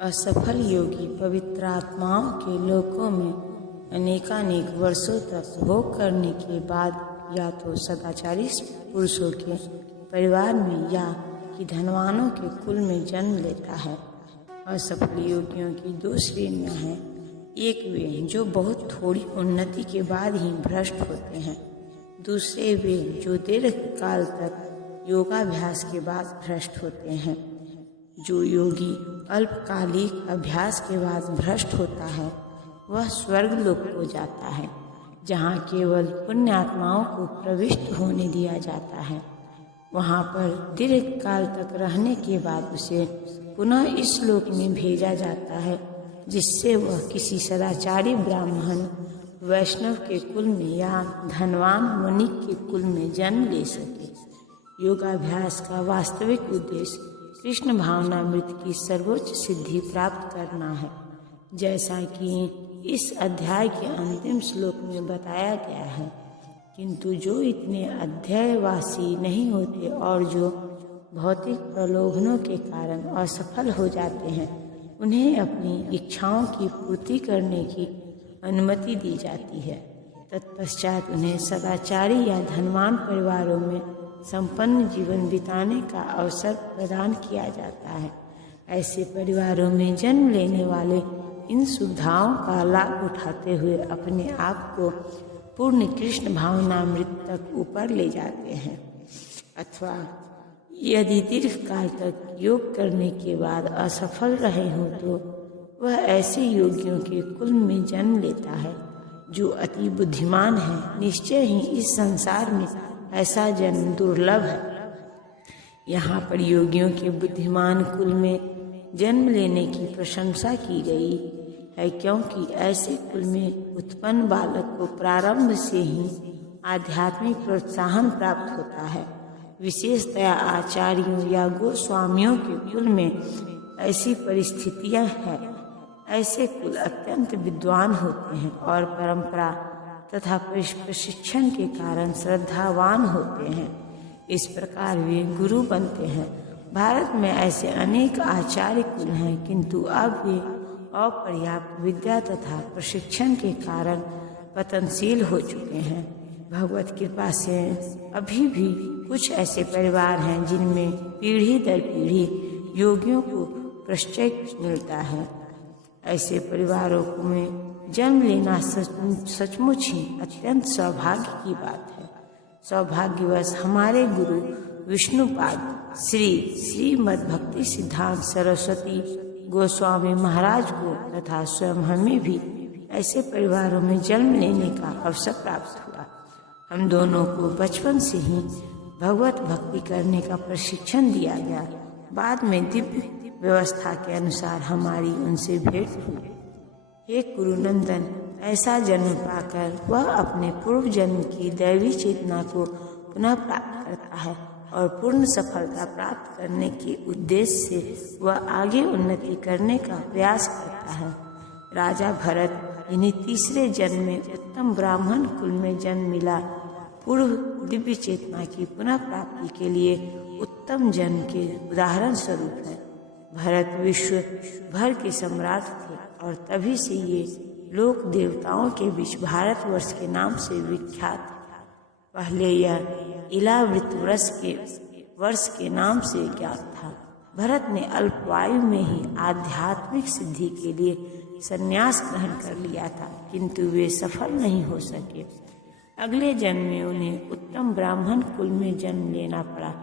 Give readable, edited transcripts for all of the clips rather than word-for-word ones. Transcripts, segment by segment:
असफल योगी पवित्र आत्माओं के लोकों में अनेकानेक वर्षों तक भोग करने के बाद या तो सदाचारी पुरुषों के परिवार में या कि धनवानों के कुल में जन्म लेता है। असफल योगियों की दो श्रेणियां हैं। एक वे जो बहुत थोड़ी उन्नति के बाद ही भ्रष्ट होते हैं, दूसरे वे जो दीर्घ काल तक योगाभ्यास के बाद भ्रष्ट होते हैं। जो योगी अल्पकालिक अभ्यास के बाद भ्रष्ट होता है वह स्वर्गलोक को जाता है, जहाँ केवल पुण्य आत्माओं को प्रविष्ट होने दिया जाता है। वहाँ पर दीर्घ काल तक रहने के बाद उसे पुनः इस लोक में भेजा जाता है, जिससे वह किसी सदाचारी ब्राह्मण वैष्णव के कुल में या धनवान वणिक के कुल में जन्म ले सके। योगाभ्यास का वास्तविक उद्देश्य कृष्ण भावनामृत की सर्वोच्च सिद्धि प्राप्त करना है, जैसा कि इस अध्याय के अंतिम श्लोक में बताया गया है। किंतु जो इतने अध्ययवासी नहीं होते और जो भौतिक प्रलोभनों के कारण असफल हो जाते हैं, उन्हें अपनी इच्छाओं की पूर्ति करने की अनुमति दी जाती है। तत्पश्चात उन्हें सदाचारी या धनवान परिवारों में संपन्न जीवन बिताने का अवसर प्रदान किया जाता है। ऐसे परिवारों में जन्म लेने वाले इन सुविधाओं का लाभ उठाते हुए अपने आप को पूर्ण कृष्ण भावनामृत तक ऊपर ले जाते हैं। अथवा यदि दीर्घ काल तक योग करने के बाद असफल रहे हों तो वह ऐसे योगियों के कुल में जन्म लेता है जो अति बुद्धिमान है। निश्चय ही इस संसार में ऐसा जन्म दुर्लभ है। यहाँ पर योगियों के बुद्धिमान कुल में जन्म लेने की प्रशंसा की गई है, क्योंकि ऐसे कुल में उत्पन्न बालक को प्रारंभ से ही आध्यात्मिक प्रोत्साहन प्राप्त होता है। विशेषतया आचार्यों या गोस्वामियों के कुल में ऐसी परिस्थितियां हैं। ऐसे कुल अत्यंत विद्वान होते हैं और परंपरा तथा प्रशिक्षण के कारण श्रद्धावान होते हैं। इस प्रकार वे गुरु बनते हैं। भारत में ऐसे अनेक आचार्य कुल हैं, किंतु अब वे अपर्याप्त विद्या तथा प्रशिक्षण के कारण पतनशील हो चुके हैं। भगवत कृपा से अभी भी कुछ ऐसे परिवार हैं जिनमें पीढ़ी दर पीढ़ी योगियों को प्रश्चय मिलता है। ऐसे परिवारों में जन्म लेना सचमुच ही अत्यंत सौभाग्य की बात है। सौभाग्यवश हमारे गुरु विष्णुपाद श्रीमद् भक्ति सिद्धांत सरस्वती गोस्वामी महाराज को तथा स्वयं हमें भी ऐसे परिवारों में जन्म लेने का अवसर प्राप्त हुआ। हम दोनों को बचपन से ही भगवत भक्ति करने का प्रशिक्षण दिया गया। बाद में दिव्य व्यवस्था के अनुसार हमारी उनसे भेंट हुई। हे गुरुनंदन, ऐसा जन्म पाकर वह अपने पूर्व जन्म की दैवी चेतना को पुनः प्राप्त करता है और पूर्ण सफलता प्राप्त करने के उद्देश्य से वह आगे उन्नति करने का प्रयास करता है। राजा भरत, इन्हीं तीसरे जन्म में उत्तम ब्राह्मण कुल में जन्म मिला, पूर्व दिव्य चेतना की पुनः प्राप्ति के लिए उत्तम जन्म के उदाहरण स्वरूप है। भरत विश्व भर के सम्राट थे और तभी से ये लोक देवताओं के बीच भारतवर्ष के नाम से विख्यात है। पहले यह इलावृत वर्ष के नाम से ज्ञात था। भरत ने अल्पायु में ही आध्यात्मिक सिद्धि के लिए संन्यास ग्रहण कर लिया था, किंतु वे सफल नहीं हो सके। अगले जन्म में उन्हें उत्तम ब्राह्मण कुल में जन्म लेना पड़ा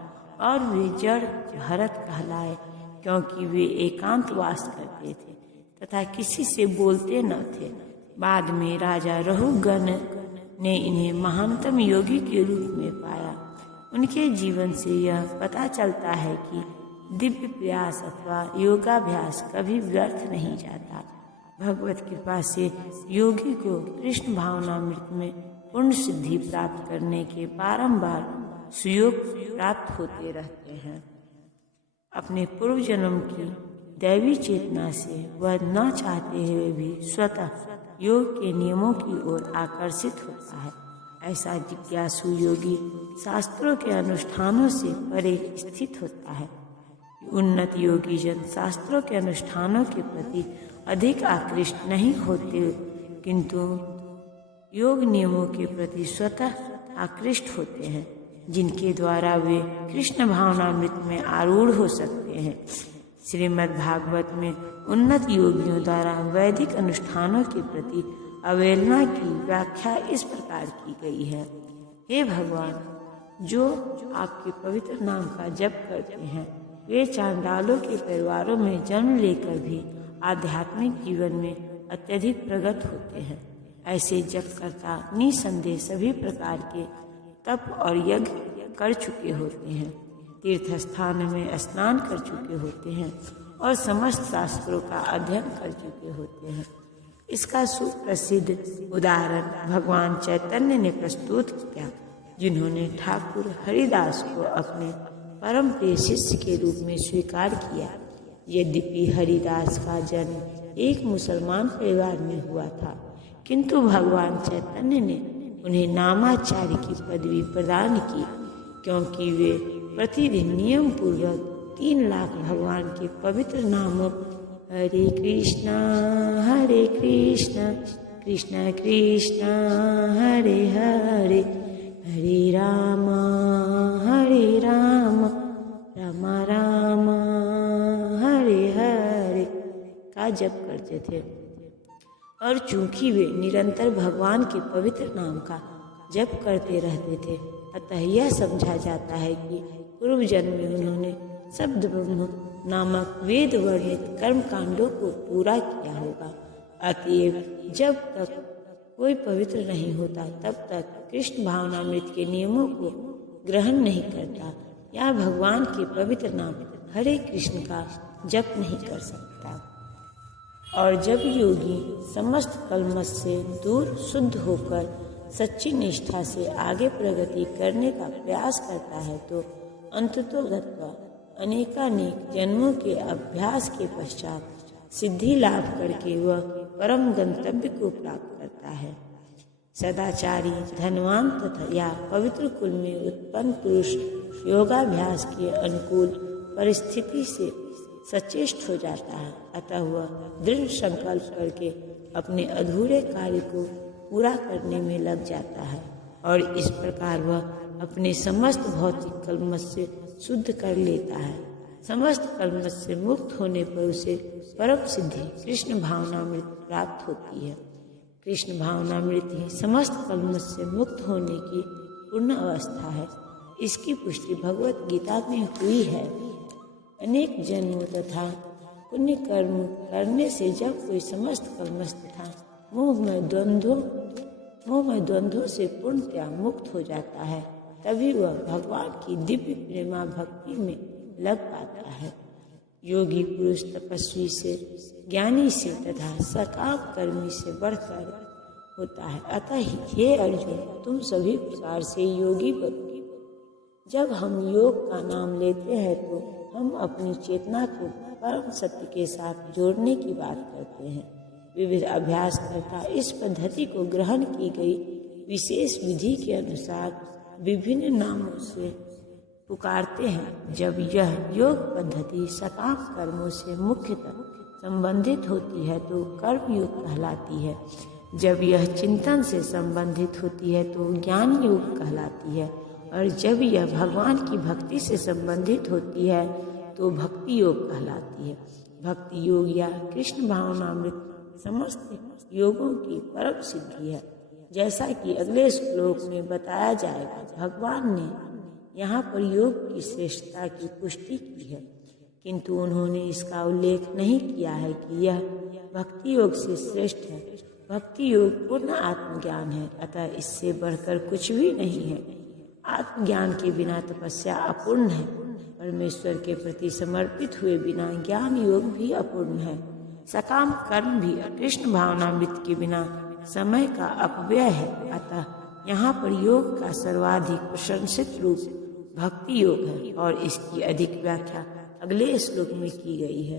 और वे जड़ भरत कहलाए, क्योंकि वे एकांतवास करते थे तथा किसी से बोलते न थे। बाद में राजा रहुगण ने इन्हें महानतम योगी के रूप में पाया। उनके जीवन से यह पता चलता है कि दिव्य प्रयास अथवा योगाभ्यास कभी व्यर्थ नहीं जाता। भगवत कृपा से योगी को कृष्ण भावनामृत में पूर्ण सिद्धि प्राप्त करने के बारंबार सुयोग प्राप्त होते रहते हैं। अपने पूर्व जन्म की दैवी चेतना से वह न चाहते हुए भी स्वतः योग के नियमों की ओर आकर्षित होता है। ऐसा जिज्ञासु योगी शास्त्रों के अनुष्ठानों से परे स्थित होता है। उन्नत योगी जन शास्त्रों के अनुष्ठानों के प्रति अधिक आकृष्ट नहीं होते, किंतु योग नियमों के प्रति स्वतः आकृष्ट होते हैं, जिनके द्वारा वे कृष्ण भावनामृत में आरूढ़ हो सकते हैं। श्रीमद् भागवत में उन्नत योगियों द्वारा वैदिक अनुष्ठानों के प्रति अवहेलना की व्याख्या इस प्रकार की गई है। हे भगवान, जो आपके पवित्र नाम का जप करते हैं वे चांडालों के परिवारों में जन्म लेकर भी आध्यात्मिक जीवन में अत्यधिक प्रगत होते हैं। ऐसे जपकर्ता निसंदेह सभी प्रकार के तप और यज्ञ कर चुके होते हैं, तीर्थ स्थान में स्नान कर चुके होते हैं और समस्त शास्त्रों का अध्ययन कर चुके होते हैं। इसका सुप्रसिद्ध उदाहरण भगवान चैतन्य ने प्रस्तुत किया, जिन्होंने ठाकुर हरिदास को अपने परम प्रिय शिष्य के रूप में स्वीकार किया। यद्यपि हरिदास का जन्म एक मुसलमान परिवार में हुआ था, किंतु भगवान चैतन्य ने उन्हें नामाचार्य की पदवी प्रदान की, क्योंकि वे प्रतिदिन नियम पूर्वक 3 लाख भगवान के पवित्र नामों हरे कृष्णा कृष्ण कृष्ण हरे हरे, हरे राम राम राम हरे हरे का जप करते थे। और चूंकि वे निरंतर भगवान के पवित्र नाम का जप करते रहते थे, अतः यह समझा जाता है कि पूर्व जन्म में उन्होंने शब्द ब्रह्म नामक वेद वर्णित कर्म कांडों को पूरा किया होगा। अतएव जब तक कोई पवित्र नहीं होता तब तक कृष्ण भावनामृत के नियमों को ग्रहण नहीं करता या भगवान के पवित्र नाम हरे कृष्ण का जप नहीं कर सकता। और जब योगी समस्त कलमश से दूर शुद्ध होकर सच्ची निष्ठा से आगे प्रगति करने का प्रयास करता है, तो अंततोगत्वा अनेकानेक जन्मों के अभ्यास के पश्चात सिद्धि लाभ करके वह परम गंतव्य को प्राप्त करता है। सदाचारी, धनवान तथा या पवित्र कुल में उत्पन्न पुरुष योगाभ्यास के अनुकूल परिस्थिति से सचेष्ट हो जाता है, अतः वह दृढ़ संकल्प करके अपने अधूरे कार्य को पूरा करने में लग जाता है और इस प्रकार वह अपने समस्त भौतिक कलमश से शुद्ध कर लेता है। समस्त कलमश से मुक्त होने पर उसे परम सिद्धि कृष्ण भावनामृत प्राप्त होती है। कृष्ण भावनामृत ही समस्त कलमश से मुक्त होने की पूर्ण अवस्था है। इसकी पुष्टि भगवत गीता में हुई है। अनेक जन्मों तथा पुण्य कर्म करने से जब कोई समस्त कलमश तथा मोह में द्वंद्वों से पूर्णतया मुक्त हो जाता है, तभी वह भगवान की दिव्य प्रेमा भक्ति में लग पाता है। योगी पुरुष तपस्वी से, ज्ञानी से तथा सकाम कर्मी से बढ़कर होता है। अतः हे अर्जुन, तुम सभी प्रकार से योगी बनो। जब हम योग का नाम लेते हैं तो हम अपनी चेतना को परम सत्य के साथ जोड़ने की बात करते हैं। विविध अभ्यास करता इस पद्धति को ग्रहण की गई विशेष विधि के अनुसार विभिन्न नामों से पुकारते हैं। जब यह योग पद्धति सकाम कर्मों से मुख्यतः संबंधित होती है तो कर्म योग कहलाती है। जब यह चिंतन से संबंधित होती है तो ज्ञान योग कहलाती है और जब यह भगवान की भक्ति से संबंधित होती है तो भक्ति योग कहलाती है। भक्ति योग या कृष्ण भावनामृत समस्त योगों की परम सिद्धि है। जैसा कि अगले श्लोक में बताया जाएगा, भगवान ने यहाँ पर योग की श्रेष्ठता की पुष्टि की है, किंतु उन्होंने इसका उल्लेख नहीं किया है कि यह भक्ति योग से श्रेष्ठ है। भक्ति योग पूर्ण आत्मज्ञान है, अतः इससे बढ़कर कुछ भी नहीं है। आत्मज्ञान के बिना तपस्या अपूर्ण है। परमेश्वर के प्रति समर्पित हुए बिना ज्ञान योग भी अपूर्ण है। सकाम कर्म भी कृष्ण भावनामृत के बिना समय का अपव्यय है। अतः यहाँ पर योग का सर्वाधिक प्रशंसित रूप भक्ति योग है और इसकी अधिक व्याख्या अगले श्लोक में की गई है।